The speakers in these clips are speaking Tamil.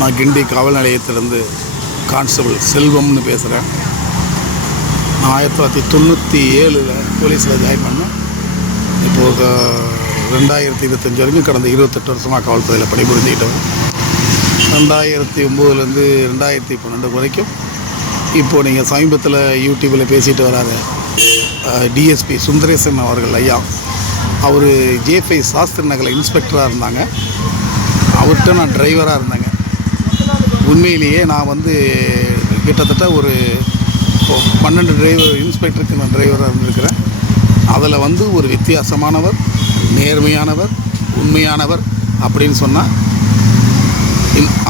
நான் கிண்டி காவல் நிலையத்திலேருந்து கான்ஸ்டபிள் செல்வம்னு பேசுகிறேன். நான் ஆயிரத்தி தொள்ளாயிரத்தி தொண்ணூற்றி ஏழில் போலீஸில் ஜாயின் பண்ணேன். இப்போது ரெண்டாயிரத்தி இருபத்தஞ்சி வரைக்கும் கடந்த இருபத்தெட்டு வருஷமாக காவல்துறையில் பணிபுரிஞ்சுக்கிட்டோம் ரெண்டாயிரத்தி ஒம்போதுலேருந்து ரெண்டாயிரத்தி பன்னெண்டு வரைக்கும் இப்போது நீங்கள் சமீபத்தில் யூடியூப்பில் பேசிட்டு வராத டிஎஸ்பி சுந்தரேசன் அவர்கள் ஐயா அவர் ஜேஃபை சாஸ்திரி நகரில் இன்ஸ்பெக்டராக இருந்தாங்க. அவர்கிட்ட நான் டிரைவராக இருந்தேங்க. உண்மையிலேயே நான் வந்து கிட்டத்தட்ட ஒரு பன்னெண்டு டிரைவர் இன்ஸ்பெக்டருக்கு நான் டிரைவராக இருந்திருக்கிறேன். அதில் வந்து ஒரு வித்தியாசமானவர் நேர்மையானவர் உண்மையானவர் அப்படின்னு சொன்னால்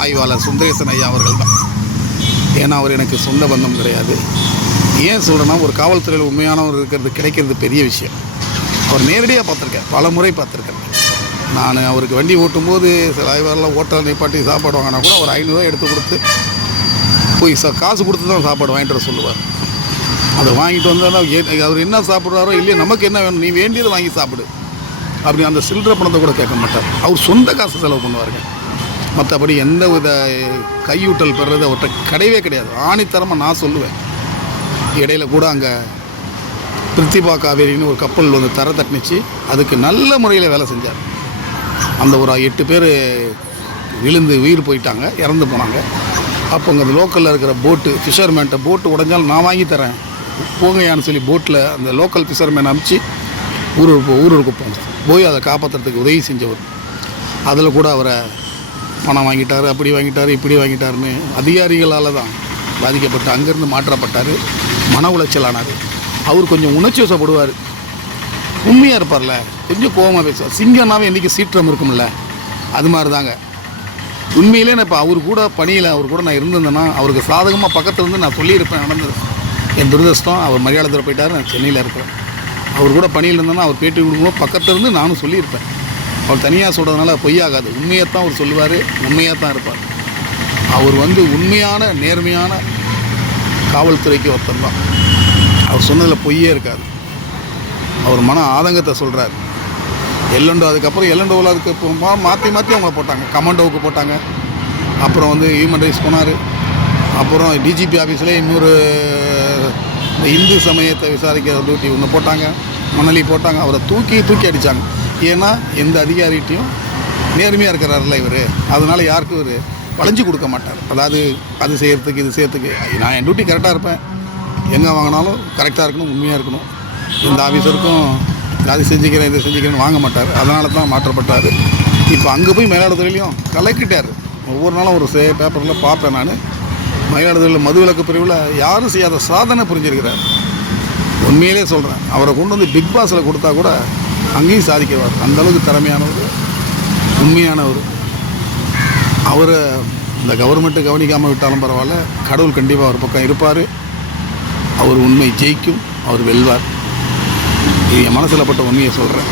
ஆய்வாளர் சுந்தரேசன் ஐயா அவர்கள் தான். ஏன்னா அவர் எனக்கு சொந்த பந்தம் கிடையாது. ஏன் சொல்கிறேன்னா ஒரு காவல்துறையில் உண்மையானவர் இருக்கிறது கிடைக்கிறது பெரிய விஷயம். அவர் நேரடியாக பார்த்துருக்கேன் பல முறை பார்த்துருக்கேன் நான் அவருக்கு வண்டி ஓட்டும்போது சில ஆய்வாளர்லாம் ஓட்டல் நிப்பாட்டி சாப்பாடு வாங்கினா கூட ஒரு ஐநூறுரூவா எடுத்து கொடுத்து போய் சா காசு கொடுத்து தான் சாப்பாடு வாங்கிட்டு வர சொல்லுவார். அதை வாங்கிட்டு வந்தால் அவர் என்ன சாப்பிட்றாரோ இல்லையோ நமக்கு என்ன வேணும் நீ வேண்டியதை வாங்கி சாப்பிடு. அப்படி அந்த சில்லற பணத்தை கூட கேட்க மாட்டார். அவர் சொந்த காசு செலவு பண்ணுவாருங்க. மற்றபடி எந்த வித கையூட்டல் பெறுறது அவர்கிட்ட கிடையவே கிடையாது. ஆணித்தரமாக நான் சொல்லுவேன். இடையில கூட அங்கே பிரித்திபா காவேரின்னு ஒரு கப்பல் வந்து தர தட்டுனுச்சு. அதுக்கு நல்ல முறையில் வேலை செஞ்சார். அந்த ஒரு எட்டு பேர் விழுந்து உயிர் போயிட்டாங்க இறந்து போனாங்க. அப்போ அங்கே அந்த லோக்கலில் இருக்கிற போட்டு ஃபிஷர்மேன்ட்ட போட்டு உடஞ்சாலும் நான் வாங்கி தரேன். போங்கயான்னு சொல்லி போட்டில் அந்த லோக்கல் ஃபிஷர்மேன் அனுப்பிச்சு ஊருக்கு ஊரூருக்கு போனோம் போய் அதை காப்பாற்றுறதுக்கு உதவி செஞ்சவர். அதில் கூட அவரை பணம் வாங்கிட்டார் அப்படி வாங்கிட்டார் இப்படி வாங்கிட்டாருன்னு அதிகாரிகளால் தான் பாதிக்கப்பட்டு அங்கேருந்து மாற்றப்பட்டார். மன உளைச்சல் ஆனார் அவர் கொஞ்சம் உணர்ச்சி வசப்படுவார். உண்மையாக இருப்பார்ல? கொஞ்சம் கோவமாக பேசுவார். சிங்கம்னாவே என்றைக்கு சீற்றம் இருக்கும்ல? அது மாதிரி தாங்க உண்மையிலே நான் இப்போ அவர் கூட பணியில் அவர் கூட நான் இருந்திருந்தேன்னா அவருக்கு சாதகமாக பக்கத்தில் இருந்து நான் சொல்லியிருப்பேன் நடந்தது. என் துரதிருஷ்டம் அவர் மரியாதை போயிட்டார் நான் சென்னையில் இருக்கிறேன். அவர் கூட பணியில் இருந்தேன்னா அவர் பேட்டி கொடுக்கும்போது பக்கத்தில் இருந்து நானும் சொல்லியிருப்பேன். அவர் தனியாக சொல்கிறதுனால பொய்யாகாது. உண்மையைத்தான் அவர் சொல்லுவார் உண்மையாக தான் இருப்பார். அவர் வந்து உண்மையான நேர்மையான காவல்துறைக்கு ஒருத்தன் தான். அவர் சொன்னதில் பொய்யே இருக்காது. அவர் மன ஆதங்கத்தை சொல்கிறார் எல்லண்டோ அதுக்கப்புறம் எல்லண்டோவில் அதுக்கு மாற்றி மாற்றி அவங்க போட்டாங்க. கமாண்டோவுக்கு போட்டாங்க. அப்புறம் வந்து ஹியூமன் ரைட்ஸ் போனார். அப்புறம் டிஜிபி ஆஃபீஸில் இன்னொரு இந்த இந்து சமயத்தை விசாரிக்கிற டியூட்டி ஒன்று போட்டாங்க. மணலி போட்டாங்க. அவரை தூக்கி தூக்கி அடித்தாங்க ஏன்னா எந்த அதிகாரிகிட்டையும் நேர்மையாக இருக்கிறாரில்ல இவர். அதனால் யாருக்கும் இவர் வளைஞ்சு கொடுக்க மாட்டார். அதாவது அது செய்கிறதுக்கு இது செய்கிறதுக்கு நான் என் டியூட்டி கரெக்டாக இருப்பேன். எங்கே வாங்கினாலும் கரெக்டாக இருக்கணும் உண்மையாக இருக்கணும். இந்த ஆஃபீஸருக்கும் அது செஞ்சுக்கிறேன் இதை செஞ்சுக்கிறேன்னு வாங்க மாட்டார். அதனால தான் மாற்றப்பட்டார். இப்போ அங்கே போய் மயிலாடுதுறையிலையும் கலக்கிட்டார். ஒவ்வொரு நாளும் ஒரு சே பேப்பரில் பார்ப்பேன் நான். மயிலாடுதுறையில் மதுவிலக்கு பிரிவில் யாரும் செய்யாத சாதனை புரிஞ்சிருக்கிறார். உண்மையிலே சொல்கிறேன் அவரை கொண்டு வந்து பிக் பாஸில் கொடுத்தா கூட அங்கேயும் சாதிக்கிறவர் அந்தளவுக்கு திறமையானவர் உண்மையானவர். அவரை இந்த கவர்மெண்ட்டு கவனிக்காமல் விட்டாலும் பரவாயில்ல. கடவுள் கண்டிப்பாக அவர் பக்கம் இருப்பார். அவர் உண்மை ஜெயிக்கும். அவர் வெல்வார். இது என் மனசில் பட்ட உண்மையை சொல்கிறேன்.